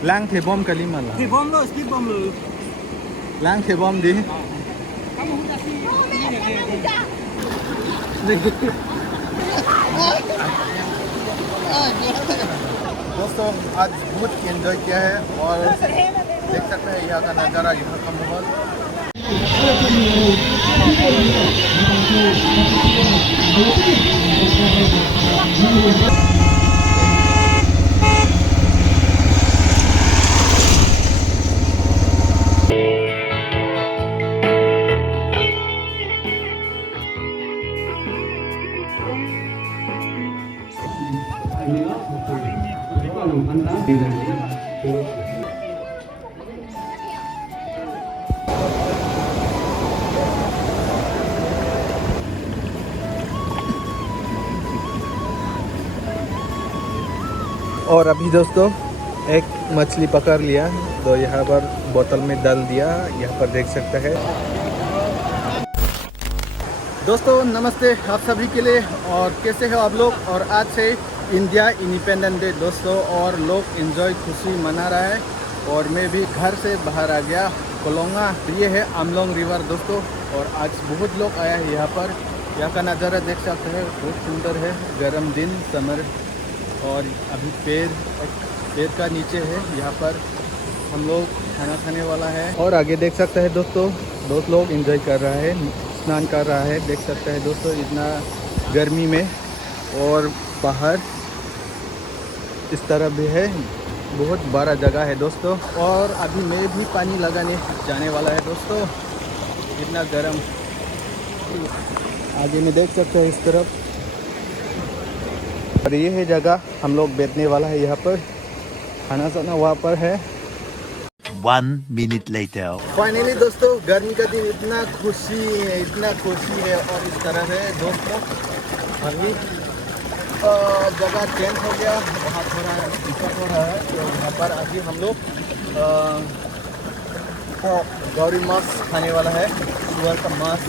Lang thebom kali malah. Thì bom rồi, skip bom rồi. Lang thebom di. Kamu udah sih. दोस्तों आज बहुत enjoy किया है और देख सकते हैं यहाँ का नज़ारा, यहाँ का माहौल। और अभी दोस्तों एक मछली पकड़ लिया तो यहाँ पर बोतल में डाल दिया, यहाँ पर देख सकते हैं। दोस्तों नमस्ते आप सभी के लिए, और कैसे हो आप लोग। और आज से इंडिया इंडिपेंडेंस डे दोस्तों, और लोग एंजॉय खुशी मना रहा है और मैं भी घर से बाहर आ गया कोलोंगा। ये है आमलोंग रिवर दोस्तों, और आज बहुत लोग आया है यहाँ पर। यहाँ का नज़ारा देख सकते हैं, बहुत सुंदर है। गर्म दिन समर, और अभी पेड़ का नीचे है, यहाँ पर हम लोग खाना खाने वाला है। और आगे देख सकते हैं दोस्तों, बहुत लोग एंजॉय कर रहा है, स्नान कर रहा है। देख सकते हैं दोस्तों इतना गर्मी में, और बाहर इस तरफ भी है, बहुत बड़ा जगह है दोस्तों। और अभी मैं भी पानी लगाने जाने वाला है दोस्तों, इतना गर्म। आगे में देख सकते हैं इस तरफ, और ये है जगह हम लोग बैठने वाला है। यहाँ पर खाना साना वहाँ पर है। 1 minute later. फाइनली दोस्तों गर्मी का दिन, इतना खुशी है, इतना खुशी है। और इस तरह है दोस्तों, अभी जगह चेंज हो गया, वहाँ थोड़ा दिक्कत हो रहा है। तो यहाँ पर अभी हम लोग गौरी मांस खाने वाला है, सुअर का मांस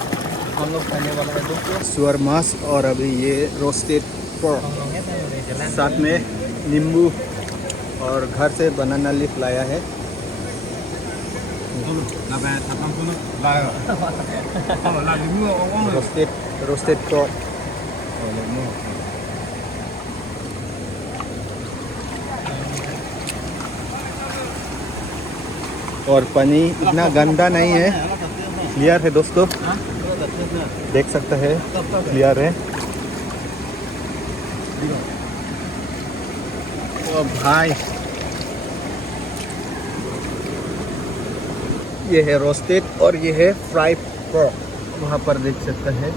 हम लोग खाने वाला है दोस्तों, सुअर मांस। और अभी ये रोस्टेड पोर्क, साथ में नींबू, और घर से बनाना लीफ लाया है। Roasted pork. और पानी इतना गंदा नहीं है, क्लियर है दोस्तों, देख सकते हैं क्लियर है। ओ भाई, ये है रोस्टेड और ये है फ्राई पोर्क, वहाँ पर देख सकते हैं।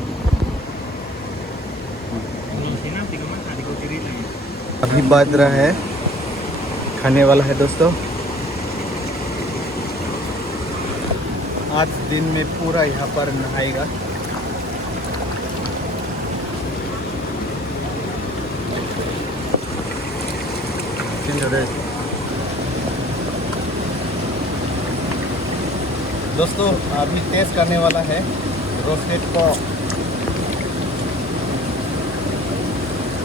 अभी बज रहा है, खाने वाला है दोस्तों। आज दिन में पूरा यहाँ पर नहाएगा। दोस्तों अभी टेस्ट करने वाला है रोस्टेड पोर्क,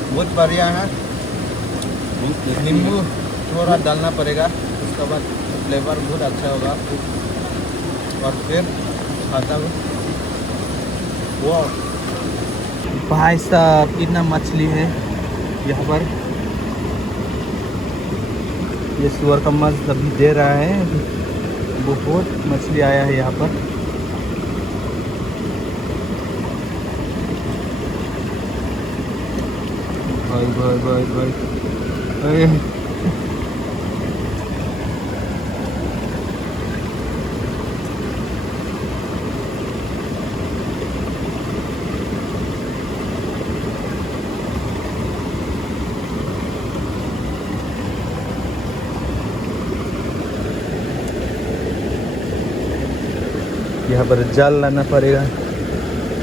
बहुत बढ़िया है। नींबू थोड़ा डालना पड़ेगा, उसके बाद फ्लेवर बहुत अच्छा होगा। और फिर खाता हूँ। वो भाई साहब कितना मछली है यहाँ पर, ये सुअर का मांस अभी दे रहा है, बहुत मछली आया है यहाँ पर। भाई भाई भाई भाई, यहाँ पर जाल लाना पड़ेगा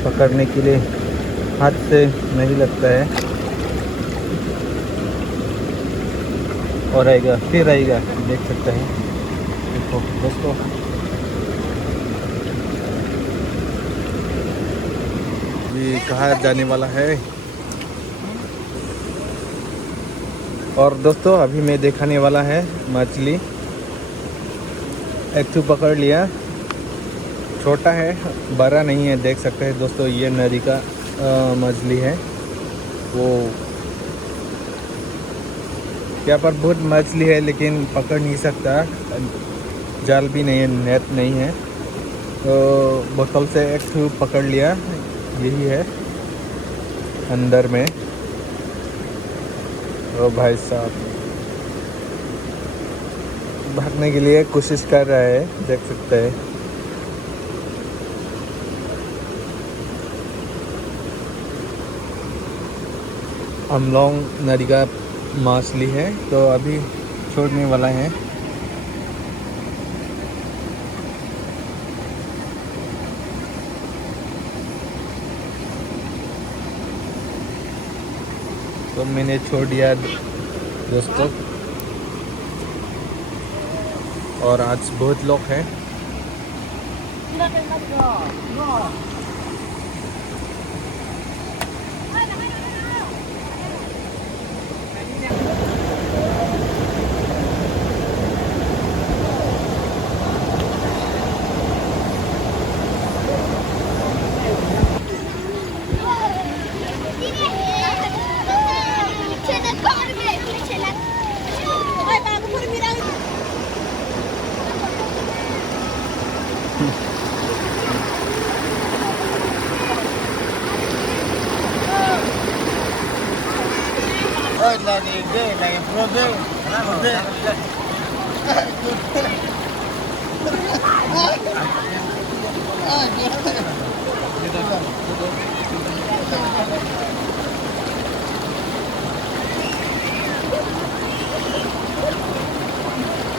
पकड़ने के लिए, हाथ से नहीं लगता है। और आएगा फिर आएगा, देख सकते हैं। देखो दोस्तों, ये कहाँ जाने वाला है। और दोस्तों अभी मैं दिखाने वाला है मछली। एक तो पकड़ लिया, छोटा है, बड़ा नहीं है। देख सकते हैं दोस्तों, ये नदी का मछली है। वो यहाँ पर बहुत मछली है लेकिन पकड़ नहीं सकता, जाल भी नहीं है, नेट नहीं है। तो बोतल से एक तो पकड़ लिया, यही है अंदर में। ओ भाई साहब भागने के लिए कोशिश कर रहा है, देख सकते हैं। अमलोंग नदी का मछली है, तो अभी छोड़ने वाला है। तो मैंने छोड़ दिया दोस्तों, और आज बहुत लोग हैं।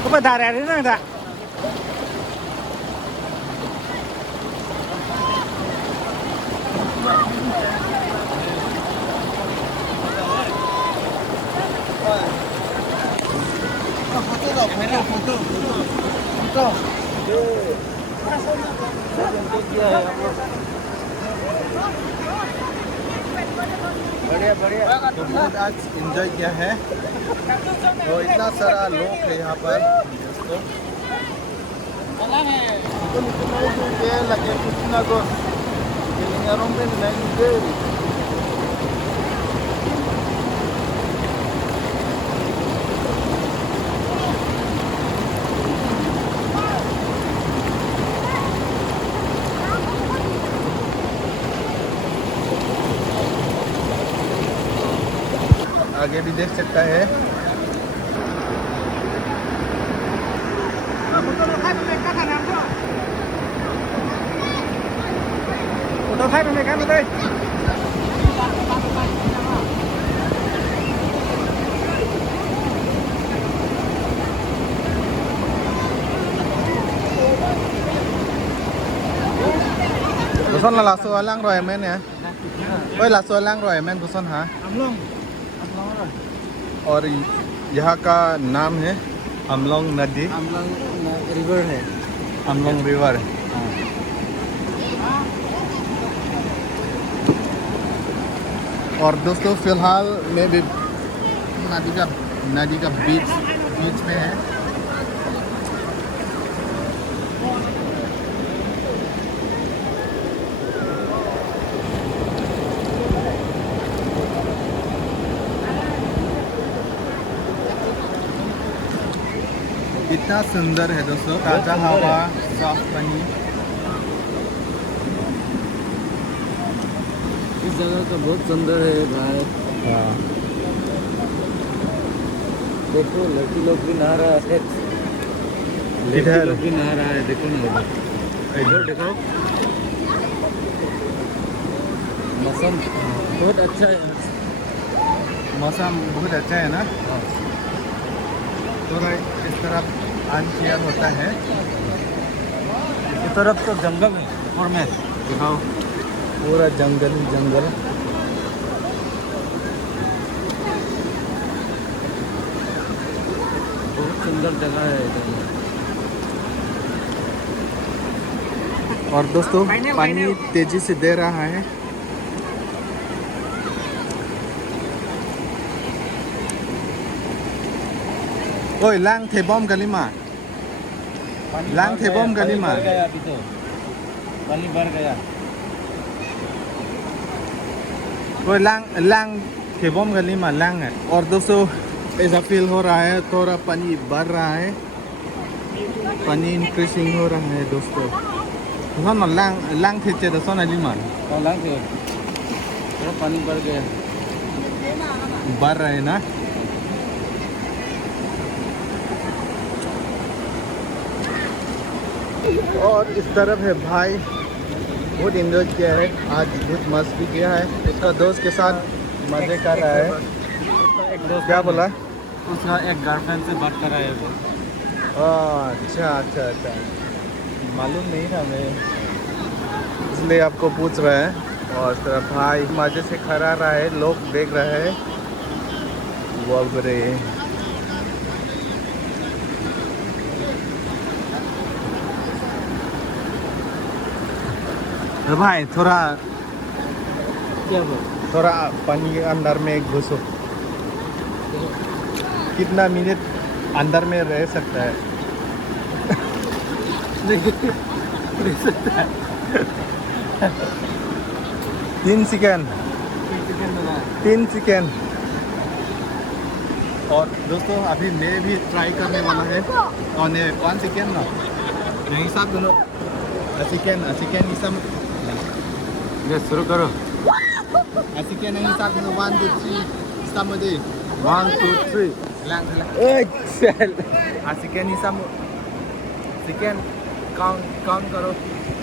Có phải thả rẻ đến này ạ? बढ़िया बढ़िया। तो बहुत आज एंजॉय किया है, तो इतना सारा लोग है यहाँ पर दोस्तों। आगे भी देख सकता है। Tôi thấy bên này cái bên đây. Buson là số lang rồi em nè. Ôi là số lang rồi em Buson hả? Amlong. और यहाँ का नाम है अमलोंग नदी। Amlong river है। अमलोंग रिवर। और दोस्तों फिलहाल मैं भी नदी का बीच में है। इतना सुंदर है दोस्तों, ताज़ा हवा, साफ पानी। इस जगह का बहुत सुंदर है भाई। हाँ। देखो लड़की लोग भी नहा रहा है। इधर लोग भी नहा रहा है, देखो ना इधर देखो। मौसम बहुत अच्छा है। मौसम बहुत अच्छा है ना। थोड़ा इस तरफ अनक्लियर होता है। इस तरफ तो जंगल है और मैं दिखाओ पूरा जंगल ही जंगल। बहुत सुंदर जगह है इधर। और दोस्तों पानी तेजी से दे रहा है। ओए लांग थे बॉम गली मा लांग थेबोम गली पानी मा भर गया अभी तो पानी भर गया वो लांग थेबोम गली मा लांग है। और दोस्तों ऐसा फील हो रहा है थोड़ा पानी बढ़ रहा है, पानी इंक्रीजिंग हो रहा है दोस्तों। सोना लांग थे तो सोना लिमा और लांग थे थोड़ा पानी भर गया बढ़ रहा है ना। और इस तरफ है भाई, बहुत एंजॉय किया है आज, बहुत मस्ती किया है, इसका दोस्त के साथ मजे कर रहा है। एक दोस्त क्या बोला? उसका एक गर्लफ्रेंड से बात कर रहा है वो। अच्छा अच्छा अच्छा, मालूम नहीं था मैं, इसलिए आपको पूछ रहा है। और इस तरफ भाई मजे से खड़ा रहा है, लोग देख रहे हैं वो बरे। भाई थोड़ा क्या बोल थोड़ा पानी के अंदर में घुसो, कितना मिनट अंदर में रह सकता है? रह सकता है 3 सेकेंड 3 सेकेंड। और दोस्तों अभी मैं भी ट्राई करने वाला है। और 1 सेकेंड ना नहीं हिसाब दोनों सेकेंड हिसाब ये शुरू करो सेकेंड नहीं हिसाब दोनों 1 2 3 हिसाब मध्ये 1 2 3 लांग चल सेकेंड हिसाब सेकेंड काउंट करो।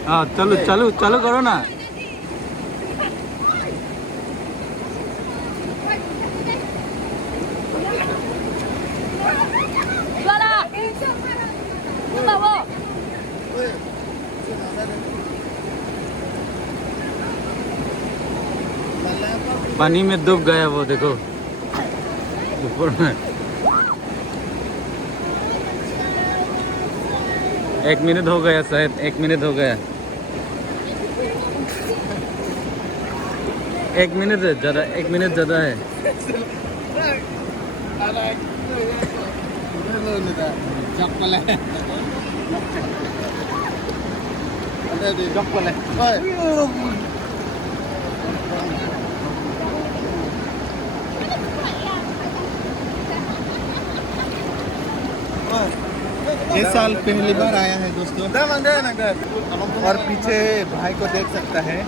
हाँ चलो चालू चालू करो ना पानी में डूब गया वो देखो ऊपर में 1 मिनट हो गया शायद 1 मिनट हो गया 1 मिनट है ज़्यादा 1 मिनट ज़्यादा है इस साल पहली बार आया है दोस्तों। और पीछे भाई को देख सकता है।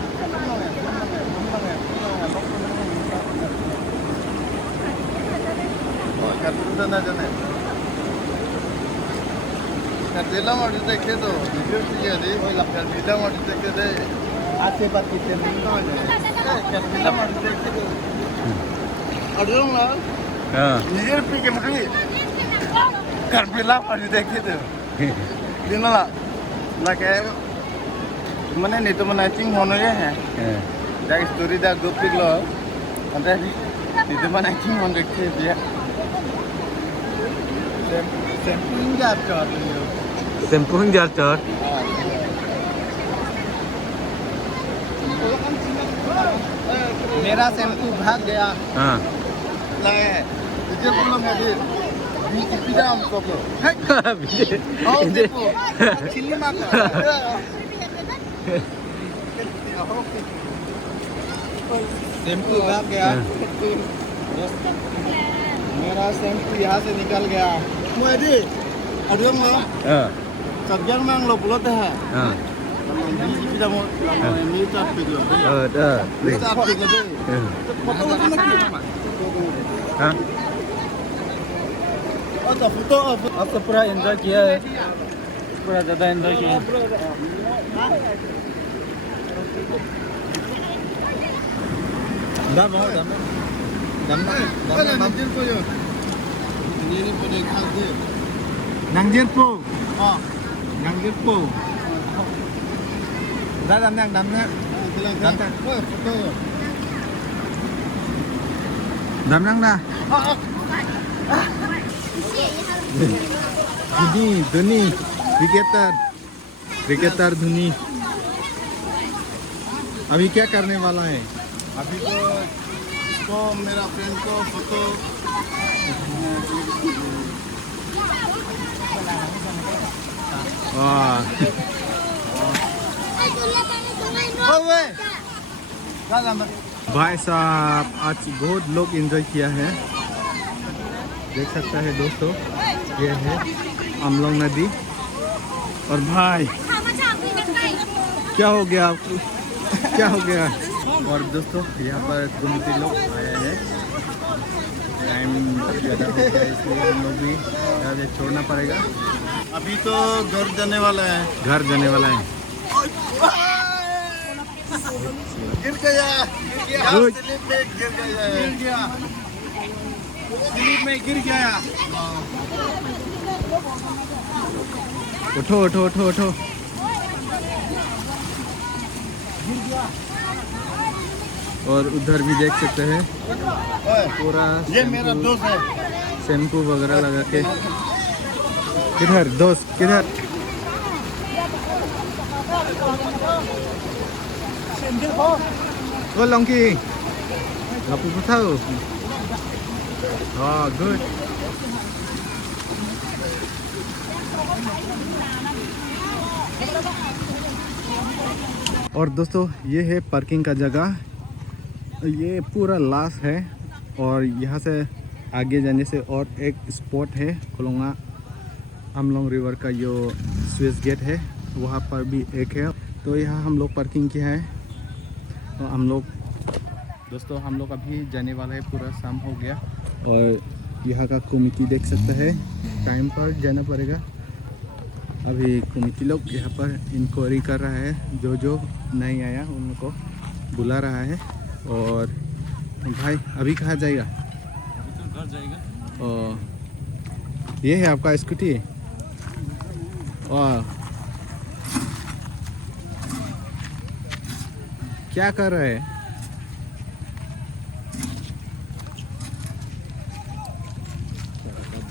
Karpila pada dekit tu, di mana? Nak mana ni tu mana cing hono ya? Dah story dah gopik lo, anda itu mana cing hono dekit dia. Sempung jatuh. Sempung jatuh. मेरा शैम्पू भाग गया। हाँ लगा है तुझे बोला मुझे बिदाम cocoa आओ देखो चिल्ली मार शैम्पू भाग गया। मेरा शैम्पू यहाँ से निकल गया। मुझे अडूम लो सब्जियां मांग लो बोलते हैं बिदाम मीठा पिघलो मीठा पिघलो हाँ फोटो अब तो पूरा एंजॉय किया है पूरा ज़्यादा एंजॉय किया है दम हो दम दम नंजीर को यो ini pada khas Nangjir po oh Nangjir po dah dam nang dam foto dam nang dah Dhoni cricketer Dhoni अभी क्या करने वाला है? अभी तो इसको मेरा फ्रेंड को फोटो भाई साहब आज बहुत लोग एंजॉय किया है, देख सकता है दोस्तों। ये है अमलोंग नदी। और भाई क्या हो गया आपको, क्या हो गया? और दोस्तों यहाँ पर कम्युनिटी लोग आए हैं, टाइम ज़्यादा हो गया इसलिए हम लोग भी ज़्यादा छोड़ना पड़ेगा। अभी तो घर जाने वाला है। घर जाने वाला है। गिर गया, Good. स्लिप में गिर गया, स्लिप में गिर गया। उठो उठो उठो उठो। और उधर भी देख सकते हैं पूरा ये मेरा दोस्त है। शैम्पू वगैरह लगा के। किधर दोस्त किधर? ओ lanky lapor tahu. Oh good. और दोस्तों ये है पार्किंग का जगह, ये पूरा लास्ट है। और यहाँ से आगे जाने से और एक स्पॉट है कोलोंगा अमलोंग रिवर का जो स्विच गेट है, वहाँ पर भी एक है। तो यहाँ हम लोग पार्किंग किया है। तो हम लोग दोस्तों हम लोग अभी जाने वाला है, पूरा शाम हो गया। और यहाँ का कमेटी देख सकते हैं, टाइम पर जाना पड़ेगा। अभी कमेटी लोग यहाँ पर इंक्वायरी कर रहा है, जो नहीं आया उनको बुला रहा है। और भाई अभी कहाँ जाएगा? घर जाएगा। और ये है आपका स्कूटी। और क्या कर रहे हैं?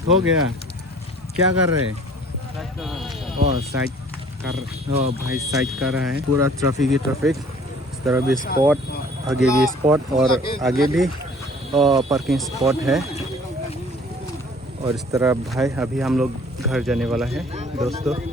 हो गया, क्या कर रहे हैं? और साइड कर, भाई साइड कर रहा है। पूरा ट्रैफिक ही ट्रैफिक, इस तरह भी स्पॉट, आगे भी स्पॉट और आगे भी पार्किंग स्पॉट है। और इस तरह भाई अभी हम लोग घर जाने वाला है दोस्तों।